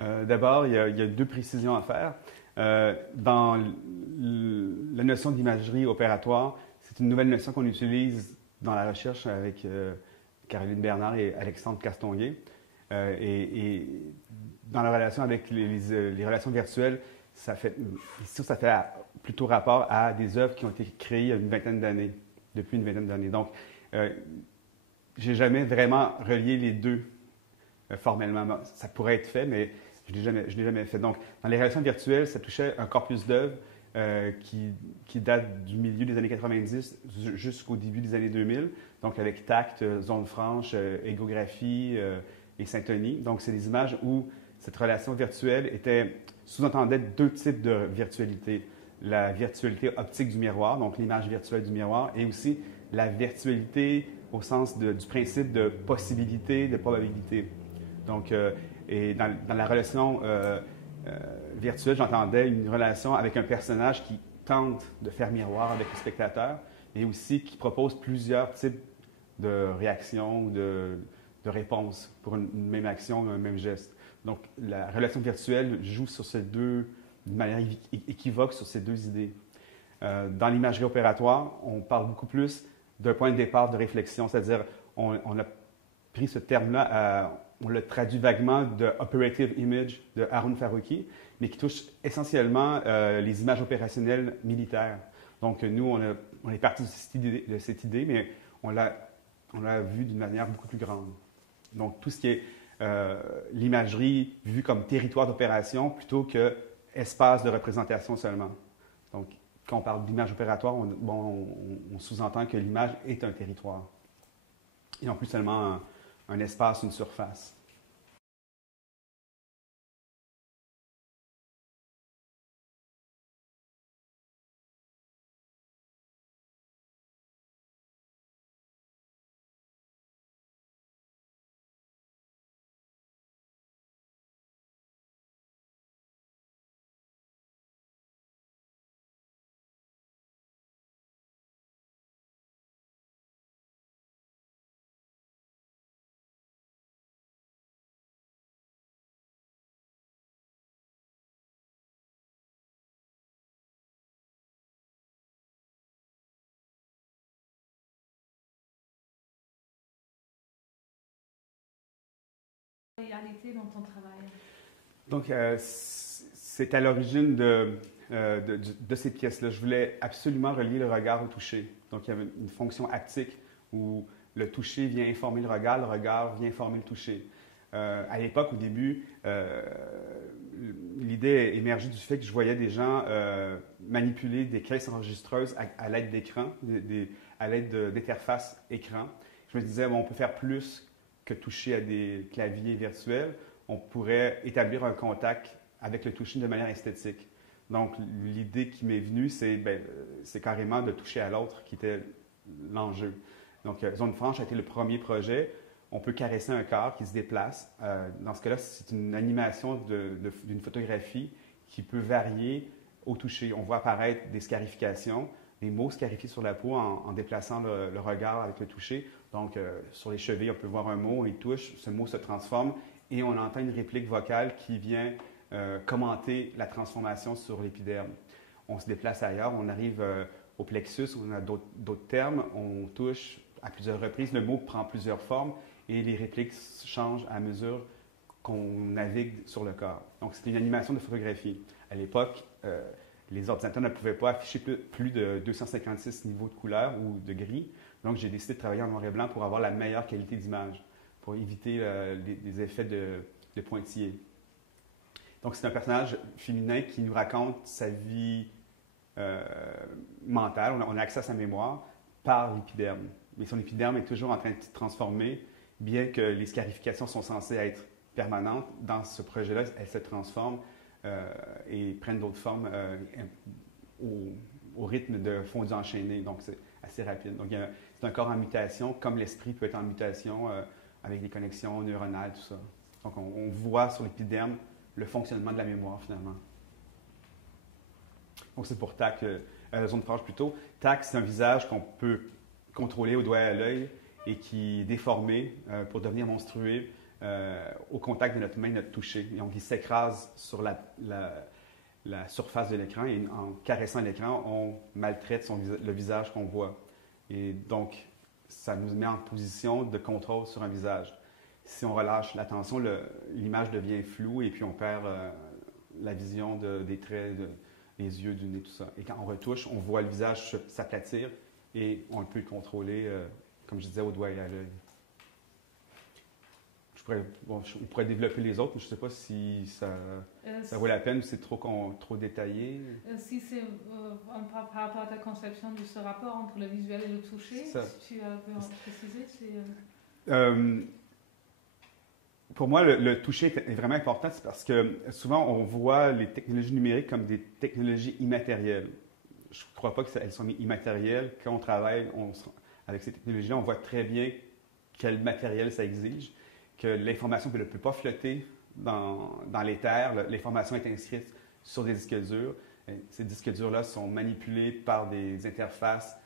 D'abord, il y a deux précisions à faire. Dans la notion d'imagerie opératoire, c'est une nouvelle notion qu'on utilise dans la recherche avec Caroline Bernard et Alexandre Castonguay. Et dans la relation avec les relations virtuelles, ça fait plutôt rapport à des œuvres qui ont été créées il y a une vingtaine d'années, depuis une vingtaine d'années. Donc, j'ai jamais vraiment relié les deux formellement. Ça pourrait être fait, mais je ne l'ai jamais fait. Donc, dans les relations virtuelles, ça touchait un corpus d'œuvres qui date du milieu des années 90 jusqu'au début des années 2000. Donc, avec tact, zone franche, égographie et syntonie. Donc, c'est des images où cette relation virtuelle sous-entendait deux types de virtualité. La virtualité optique du miroir, donc l'image virtuelle du miroir, et aussi la virtualité au sens du principe de possibilité, de probabilité. Donc, et dans la relation virtuelle, j'entendais une relation avec un personnage qui tente de faire miroir avec le spectateur, et aussi qui propose plusieurs types de réactions ou de réponses pour une même action, un même geste. Donc, la relation virtuelle joue sur ces deux, d'une manière équivoque sur ces deux idées. Dans l'imagerie opératoire, on parle beaucoup plus d'un point de départ de réflexion, c'est-à-dire on a pris ce terme-là, on l'a traduit vaguement de Operative Image de Haroun Farooqui, mais qui touche essentiellement les images opérationnelles militaires. Donc, nous, on est parti de cette idée, mais on l'a vu d'une manière beaucoup plus grande. Donc, tout ce qui est l'imagerie vue comme territoire d'opération plutôt que espace de représentation seulement. Donc, quand on parle d'image opératoire, on sous-entend que l'image est un territoire et non plus seulement un espace, une surface. Réalité dans ton travail? Donc, c'est à l'origine de ces pièces-là. Je voulais absolument relier le regard au toucher. Donc, il y avait une fonction haptique où le toucher vient informer le regard vient informer le toucher. À l'époque, au début, l'idée émergée du fait que je voyais des gens manipuler des caisses enregistreuses à l'aide d'écran, à l'aide d'interfaces écran. Je me disais, bon, on peut faire plus que toucher à des claviers virtuels. On pourrait établir un contact avec le toucher de manière esthétique. Donc, l'idée qui m'est venue, c'est carrément de toucher à l'autre qui était l'enjeu. Donc, Zone Franche a été le premier projet. On peut caresser un corps qui se déplace. Dans ce cas-là, c'est une animation d'une photographie qui peut varier au toucher. On voit apparaître des scarifications, des mots scarifiés sur la peau en déplaçant le regard avec le toucher. Donc, sur les chevilles, on peut voir un mot, on y touche, ce mot se transforme et on entend une réplique vocale qui vient commenter la transformation sur l'épiderme. On se déplace ailleurs, on arrive au plexus, on a d'autres termes, on touche à plusieurs reprises, le mot prend plusieurs formes et les répliques changent à mesure qu'on navigue sur le corps. Donc, c'est une animation de photographie. À l'époque, les ordinateurs ne pouvaient pas afficher plus de 256 niveaux de couleur ou de gris. Donc, j'ai décidé de travailler en noir et blanc pour avoir la meilleure qualité d'image, pour éviter des effets de pointillés. Donc, c'est un personnage féminin qui nous raconte sa vie mentale. On a accès à sa mémoire par l'épiderme. Mais son épiderme est toujours en train de se transformer, bien que les scarifications sont censées être permanentes. Dans ce projet-là, elles se transforment et prennent d'autres formes au rythme de fondu enchaîné. Donc, c'est assez rapide. Donc, c'est un corps en mutation, comme l'esprit peut être en mutation avec des connexions neuronales, tout ça. Donc, on voit sur l'épiderme le fonctionnement de la mémoire, finalement. Donc, c'est pour TAC, Zone Franche plutôt. TAC, c'est un visage qu'on peut contrôler au doigt et à l'œil et qui est déformé pour devenir monstrueux au contact de notre main, notre toucher. Et donc, il s'écrase sur la surface de l'écran et en caressant l'écran, on maltraite le visage qu'on voit. Et donc, ça nous met en position de contrôle sur un visage. Si on relâche l'attention, l'image devient floue et puis on perd la vision des traits, des yeux, du nez, tout ça. Et quand on retouche, on voit le visage s'aplatir et on peut le contrôler, comme je disais, au doigt et à l'œil. On pourrait développer les autres, mais je ne sais pas si ça vaut la peine ou c'est trop détaillé. Si c'est par rapport à ta conception de ce rapport entre le visuel et le toucher, si tu veux en préciser, Pour moi, le toucher est vraiment important, c'est parce que souvent, on voit les technologies numériques comme des technologies immatérielles. Je ne crois pas qu'elles sont immatérielles. Quand on travaille avec ces technologies-là, on voit très bien quel matériel ça exige, que l'information ne peut pas flotter dans l'éther. L'information est inscrite sur des disques durs. Ces disques durs-là sont manipulés par des interfaces,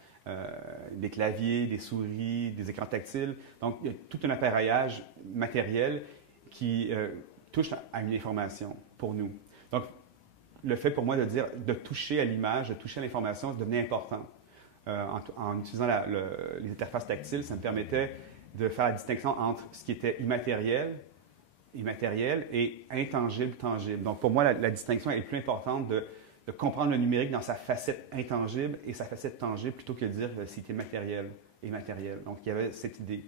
des claviers, des souris, des écrans tactiles. Donc, il y a tout un appareillage matériel qui touche à une information pour nous. Donc, le fait pour moi de toucher à l'image, de toucher à l'information, devenait important. En utilisant les interfaces tactiles, ça me permettait de faire la distinction entre ce qui était immatériel et intangible, tangible. Donc, pour moi, la distinction est plus importante de comprendre le numérique dans sa facette intangible et sa facette tangible plutôt que de dire c'était matériel et matériel. Donc, il y avait cette idée.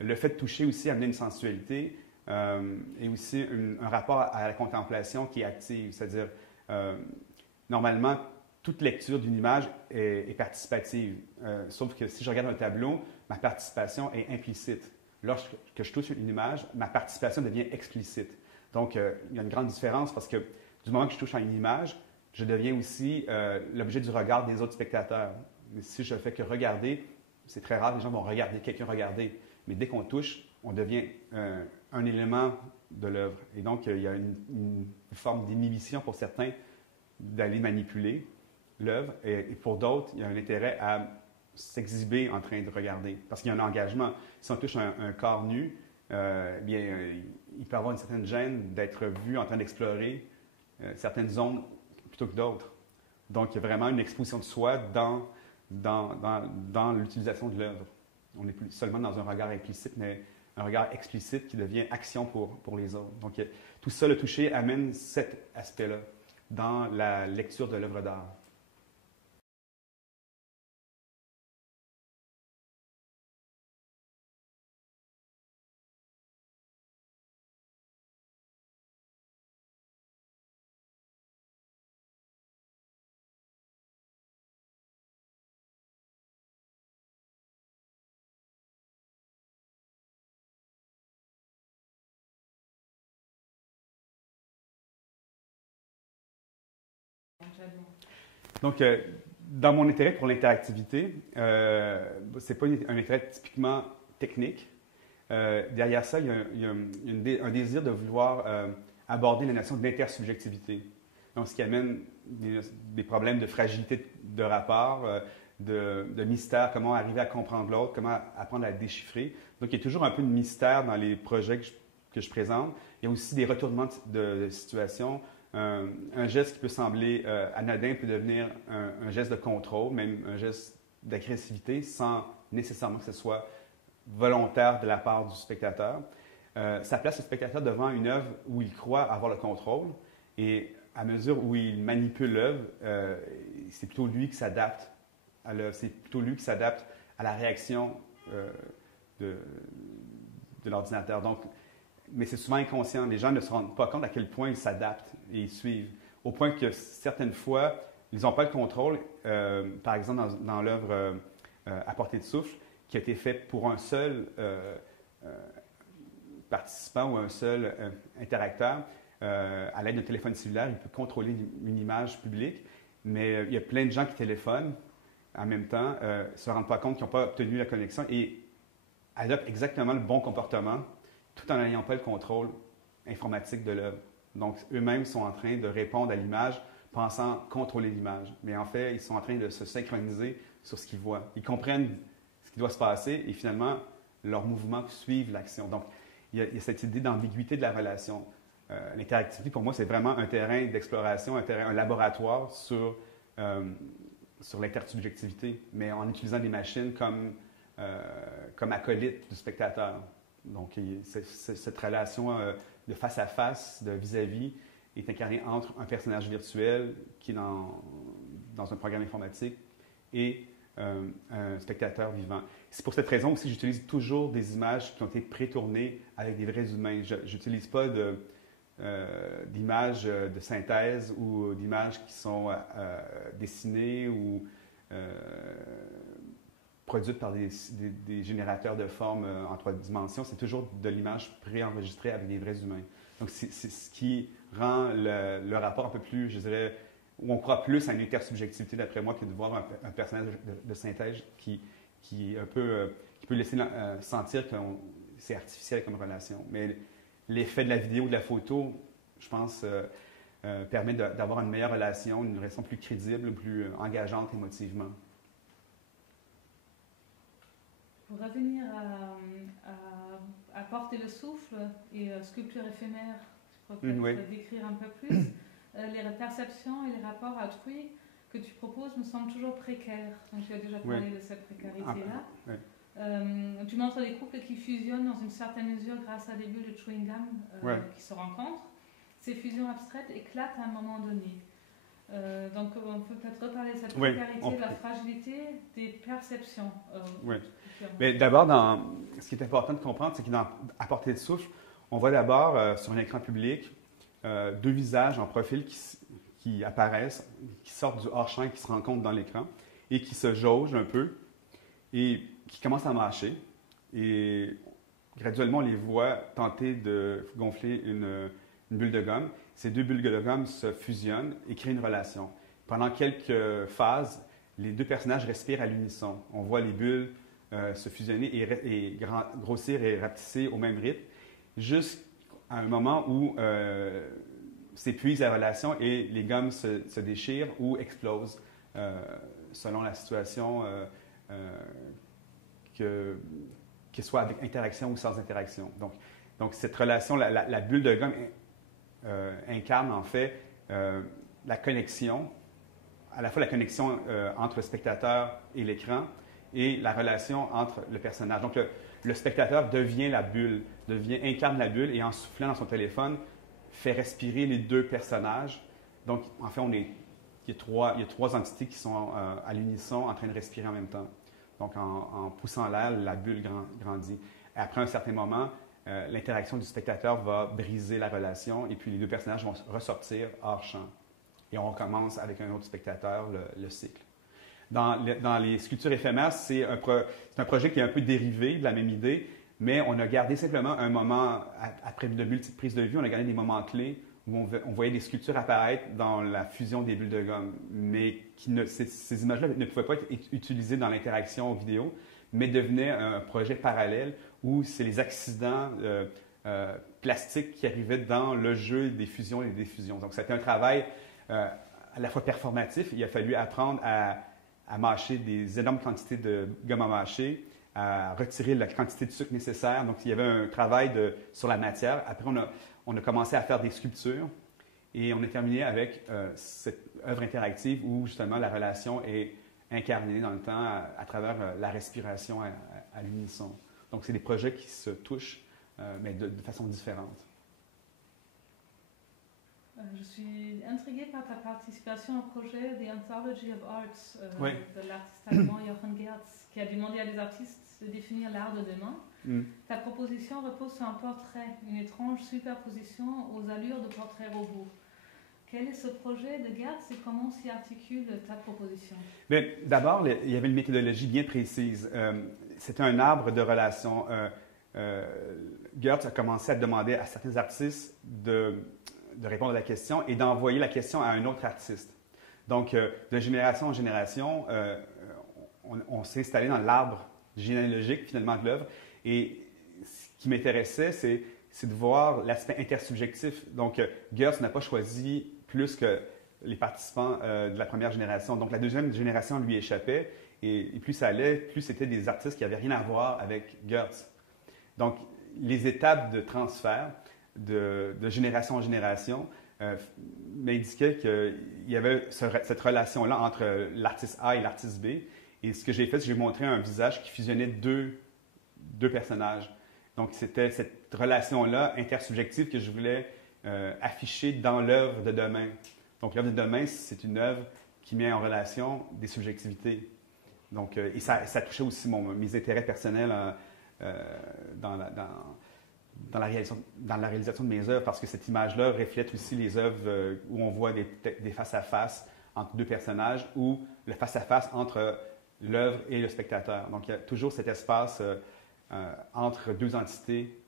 Le fait de toucher aussi amenait une sensualité et aussi un rapport à la contemplation qui est active. C'est-à-dire, normalement, toute lecture d'une image est participative. Sauf que si je regarde un tableau, ma participation est implicite. Lorsque je touche une image, ma participation devient explicite. Donc, il y a une grande différence parce que du moment que je touche à une image, je deviens aussi l'objet du regard des autres spectateurs. Mais si je ne fais que regarder, c'est très rare, les gens vont regarder, quelqu'un regarder. Mais dès qu'on touche, on devient un élément de l'œuvre. Et donc, il y a une forme d'inhibition pour certains d'aller manipuler l'œuvre. Et pour d'autres, il y a un intérêt à s'exhiber en train de regarder. Parce qu'il y a un engagement. Si on touche un corps nu, bien, il peut y avoir une certaine gêne d'être vu en train d'explorer certaines zones plutôt que d'autres. Donc, il y a vraiment une exposition de soi dans l'utilisation de l'œuvre. On n'est plus seulement dans un regard implicite, mais un regard explicite qui devient action pour les autres. Donc, tout ça, le toucher, amène cet aspect-là dans la lecture de l'œuvre d'art. Donc, dans mon intérêt pour l'interactivité, ce n'est pas un intérêt typiquement technique. Derrière ça, il y a un désir de vouloir aborder la notion d'intersubjectivité. Donc, ce qui amène des problèmes de fragilité de rapport, de mystère, comment arriver à comprendre l'autre, comment apprendre à le déchiffrer. Donc, il y a toujours un peu de mystère dans les projets que je présente. Il y a aussi des retournements de situation. Un geste qui peut sembler anodin peut devenir un geste de contrôle, même un geste d'agressivité, sans nécessairement que ce soit volontaire de la part du spectateur. Ça place le spectateur devant une œuvre où il croit avoir le contrôle et à mesure où il manipule l'œuvre, c'est plutôt lui qui s'adapte à l'œuvre, c'est plutôt lui qui s'adapte à la réaction de l'ordinateur. Donc, mais c'est souvent inconscient. Les gens ne se rendent pas compte à quel point ils s'adaptent et ils suivent. Au point que certaines fois, ils n'ont pas le contrôle. Par exemple, dans l'œuvre À portée de souffle, qui a été faite pour un seul participant ou un seul interacteur, à l'aide d'un téléphone cellulaire, il peut contrôler une image publique. Mais il y a plein de gens qui téléphonent en même temps, ne se rendent pas compte qu'ils n'ont pas obtenu la connexion et adoptent exactement le bon comportement tout en n'ayant pas le contrôle informatique de l'œuvre. Donc, eux-mêmes sont en train de répondre à l'image, pensant contrôler l'image. Mais en fait, ils sont en train de se synchroniser sur ce qu'ils voient. Ils comprennent ce qui doit se passer et finalement, leurs mouvements suivent l'action. Donc, il y a cette idée d'ambiguïté de la relation. L'interactivité, pour moi, c'est vraiment un terrain d'exploration, un laboratoire sur l'intersubjectivité, mais en utilisant des machines comme acolytes du spectateur. Donc, cette relation de face à face, de vis-à-vis, est incarnée entre un personnage virtuel qui est dans un programme informatique et un spectateur vivant. C'est pour cette raison aussi que j'utilise toujours des images qui ont été pré-tournées avec des vrais humains. Je n'utilise pas d'images de synthèse ou d'images qui sont dessinées ou produites par des générateurs de formes en 3 dimensions. C'est toujours de l'image préenregistrée avec des vrais humains. Donc, c'est ce qui rend le rapport un peu plus, je dirais, où on croit plus à une intersubjectivité, d'après moi, que de voir un personnage de synthèse qui peut laisser sentir que c'est artificiel comme relation. Mais l'effet de la vidéo, de la photo, je pense, permet d'avoir une meilleure relation, une relation plus crédible, plus engageante émotivement. Pour revenir à Porter le souffle et sculpture éphémère, je crois que tu peux décrire un peu plus. Les perceptions et les rapports autrui que tu proposes me semblent toujours précaires. Donc, tu as déjà parlé de cette précarité-là. Tu montres des couples qui fusionnent dans une certaine mesure grâce à des bulles de chewing-gum qui se rencontrent. Ces fusions abstraites éclatent à un moment donné. Donc, on peut peut-être reparler de cette précarité, de la fragilité des perceptions. Mais d'abord, ce qui est important de comprendre, c'est qu'à Portée de souffle, on voit d'abord sur un écran public 2 visages en profil qui apparaissent, qui sortent du hors-champ et qui se rencontrent dans l'écran et qui se jaugent un peu et qui commencent à mâcher. Et graduellement, on les voit tenter de gonfler une bulle de gomme. Ces 2 bulles de gomme se fusionnent et créent une relation. Pendant quelques phases, les 2 personnages respirent à l'unisson. On voit les bulles se fusionner et grossir et rapetisser au même rythme, jusqu'à un moment où s'épuise la relation et les gommes se déchirent ou explosent, selon la situation, que ce soit avec interaction ou sans interaction. Donc cette relation, la bulle de gomme incarne en fait la connexion, à la fois la connexion entre le spectateur et l'écran et la relation entre le personnage. Donc le spectateur devient la bulle, incarne la bulle et en soufflant dans son téléphone, fait respirer les 2 personnages. Donc en fait, il y a 3 entités qui sont à l'unisson en train de respirer en même temps. Donc en poussant l'air, la bulle grandit. Et après un certain moment, l'interaction du spectateur va briser la relation et puis les 2 personnages vont ressortir hors champ. Et on recommence avec un autre spectateur le cycle. Dans les sculptures éphémères, c'est un projet qui est un peu dérivé de la même idée, mais on a gardé simplement un moment, après de multiples prises de vue, on a gardé des moments clés où on voyait des sculptures apparaître dans la fusion des bulles de gomme, mais ces images-là ne pouvaient pas être utilisées dans l'interaction vidéo, mais devenaient un projet parallèle où c'est les accidents plastiques qui arrivaient dans le jeu des fusions et des diffusions. Donc, c'était un travail à la fois performatif. Il a fallu apprendre à mâcher des énormes quantités de gomme à mâcher, à retirer la quantité de sucre nécessaire. Donc, il y avait un travail sur la matière. Après, on a commencé à faire des sculptures et on a terminé avec cette œuvre interactive où, justement, la relation est incarnée dans le temps à travers la respiration à l'unisson. Donc, c'est des projets qui se touchent, mais de façon différente. Je suis intriguée par ta participation au projet The Anthology of Arts de l'artiste allemand Jochen Gertz, qui a demandé à des artistes de définir l'art de demain. Ta proposition repose sur un portrait, une étrange superposition aux allures de portrait robot. Quel est ce projet de Gertz et comment s'y articule ta proposition? D'abord, il y avait une méthodologie bien précise. C'était un arbre de relations. Gertz a commencé à demander à certains artistes de répondre à la question et d'envoyer la question à un autre artiste. Donc, de génération en génération, on s'est installé dans l'arbre généalogique, finalement, de l'œuvre. Et ce qui m'intéressait, c'est de voir l'aspect intersubjectif. Donc, Gertz n'a pas choisi plus que les participants de la première génération. Donc, la deuxième génération lui échappait. Et plus ça allait, plus c'était des artistes qui n'avaient rien à voir avec Gertz. Donc, les étapes de transfert de génération en génération m'indiquaient qu'il y avait cette relation-là entre l'artiste A et l'artiste B. Et ce que j'ai fait, c'est que j'ai montré un visage qui fusionnait deux personnages. Donc, c'était cette relation-là intersubjective que je voulais afficher dans l'œuvre de demain. Donc, l'œuvre de demain, c'est une œuvre qui met en relation des subjectivités. Donc, et ça touchait aussi mes intérêts personnels dans la réalisation de mes œuvres, parce que cette image-là reflète aussi les œuvres où on voit des face-à-face entre deux personnages ou le face-à-face entre l'œuvre et le spectateur. Donc, il y a toujours cet espace entre deux entités,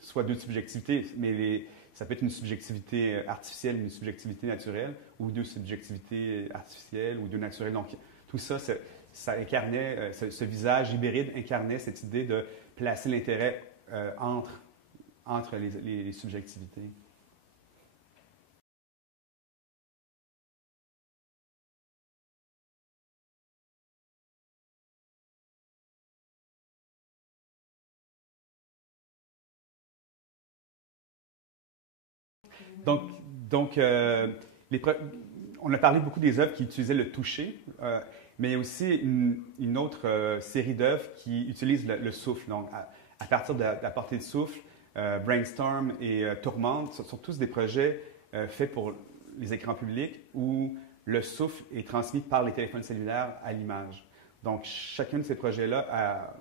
soit deux subjectivités, mais ça peut être une subjectivité artificielle, une subjectivité naturelle, ou deux subjectivités artificielles, ou deux naturelles. Donc, tout ça, ça incarnait, ce visage hybride incarnait cette idée de placer l'intérêt entre les subjectivités. Donc on a parlé beaucoup des œuvres qui utilisaient le toucher, mais il y a aussi une autre série d'œuvres qui utilisent le souffle. Donc, à partir de la portée de souffle, Brainstorm et Tourmente sont tous des projets faits pour les écrans publics où le souffle est transmis par les téléphones cellulaires à l'image. Donc, chacun de ces projets-là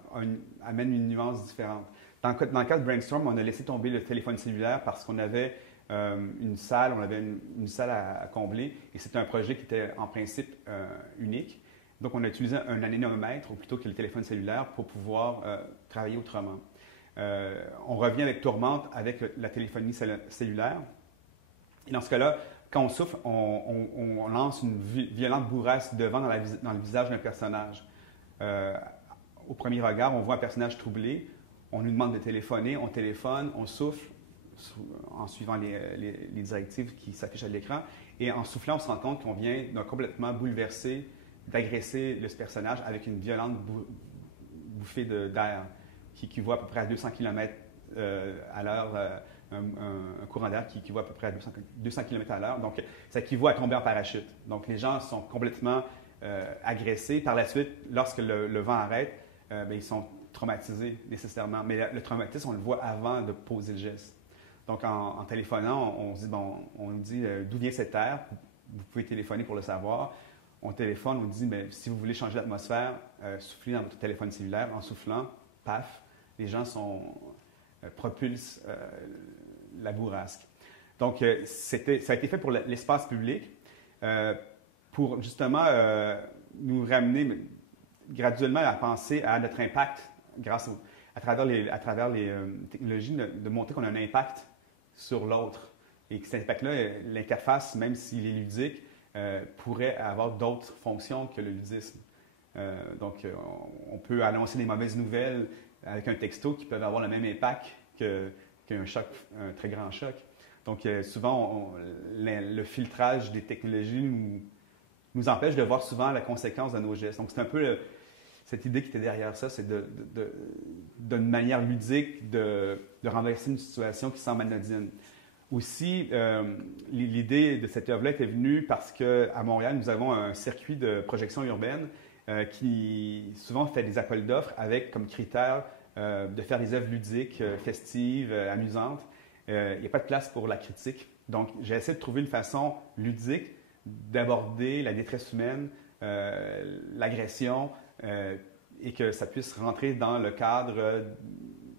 amène une nuance différente. Dans le cas de Brainstorm, on a laissé tomber le téléphone cellulaire parce qu'on avait une salle à combler, et c'était un projet qui était en principe unique. Donc, on a utilisé un anémomètre plutôt que le téléphone cellulaire pour pouvoir travailler autrement. On revient avec Tourmente, avec la téléphonie cellulaire. Et dans ce cas-là, quand on souffle, on lance une violente bourrasque de vent dans le visage d'un personnage. Au premier regard, on voit un personnage troublé. On lui demande de téléphoner, on téléphone, on souffle en suivant les directives qui s'affichent à l'écran. Et en soufflant, on se rend compte qu'on vient de complètement bouleverser, d'agresser le personnage avec une violente bouffée d'air qui voit à peu près à 200 km à l'heure, un courant d'air qui voit à peu près à 200 km à l'heure. Donc, ça équivaut à tomber en parachute. Donc, les gens sont complètement agressés. Par la suite, lorsque le vent arrête, ils sont traumatisés nécessairement. Mais le traumatisme, on le voit avant de poser le geste. Donc, en téléphonant, on nous dit d'où vient cet air. Vous pouvez téléphoner pour le savoir. On téléphone, on dit si vous voulez changer l'atmosphère, soufflez dans votre téléphone cellulaire. En soufflant, paf, les gens propulsent la bourrasque. Donc, ça a été fait pour l'espace public pour justement nous ramener graduellement à penser à notre impact à travers les technologies, de montrer qu'on a un impact sur l'autre. Et que cet impact-là, l'interface, même s'il est ludique, pourrait avoir d'autres fonctions que le ludisme. Donc, on peut annoncer des mauvaises nouvelles avec un texto qui peuvent avoir le même impact qu'un choc, un très grand choc. Donc, souvent, le filtrage des technologies nous empêche de voir souvent la conséquence de nos gestes. Donc, c'est un peu cette idée qui était derrière ça, c'est d'une manière ludique de renverser une situation qui semble anodine. Aussi, l'idée de cette œuvre-là était venue parce qu'à Montréal, nous avons un circuit de projection urbaine qui souvent fait des appels d'offres avec comme critère de faire des œuvres ludiques, festives, amusantes. Il n'y a pas de place pour la critique. Donc, j'ai essayé de trouver une façon ludique d'aborder la détresse humaine, l'agression, et que ça puisse rentrer dans le cadre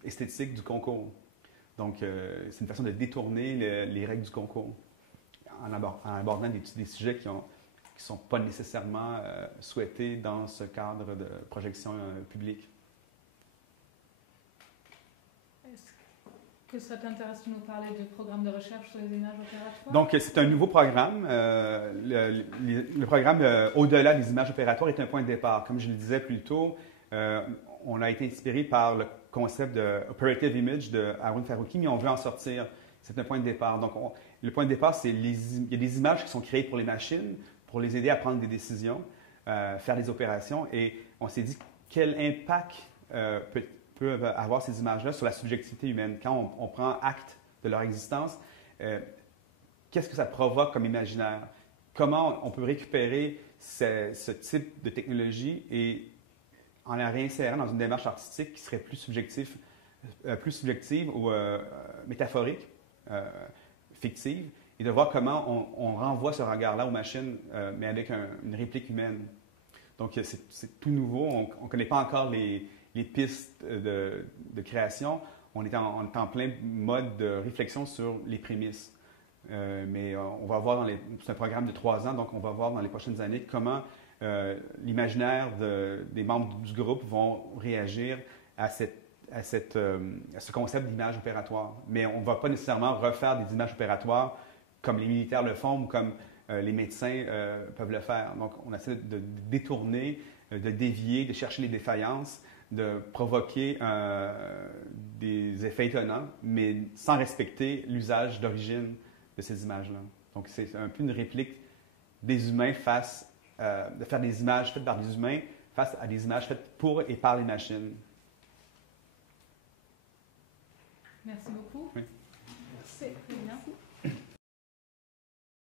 esthétique du concours. Donc, c'est une façon de détourner les règles du concours en abordant des sujets qui ne sont pas nécessairement souhaités dans ce cadre de projection publique. Est-ce que ça t'intéresse de nous parler du programme de recherche sur les images opératoires? Donc, c'est un nouveau programme. Le programme Au-delà des images opératoires est un point de départ. Comme je le disais plus tôt, on a été inspiré par le concept de Operative Image de Haroun Farooqui, mais on veut en sortir. C'est un point de départ. Donc, le point de départ, c'est il y a des images qui sont créées pour les machines, pour les aider à prendre des décisions, faire des opérations. Et on s'est dit, quel impact peuvent avoir ces images-là sur la subjectivité humaine. Quand on prend acte de leur existence, qu'est-ce que ça provoque comme imaginaire? Comment on peut récupérer ce type de technologie et en la réinsérant dans une démarche artistique qui serait plus subjective ou métaphorique, fictive, et de voir comment on renvoie ce regard-là aux machines, mais avec une réplique humaine. Donc, c'est tout nouveau. On ne connaît pas encore les pistes de création. On est en plein mode de réflexion sur les prémices. Mais on va voir c'est un programme de 3 ans, donc on va voir dans les prochaines années comment l'imaginaire des membres du groupe vont réagir à ce concept d'image opératoire. Mais on ne va pas nécessairement refaire des images opératoires comme les militaires le font ou comme les médecins peuvent le faire. Donc, on essaie de détourner, de dévier, de chercher les défaillances, de provoquer des effets étonnants, mais sans respecter l'usage d'origine de ces images-là. Donc, c'est un peu une réplique des humains de faire des images faites par des humains face à des images faites pour et par les machines. Merci beaucoup. Oui.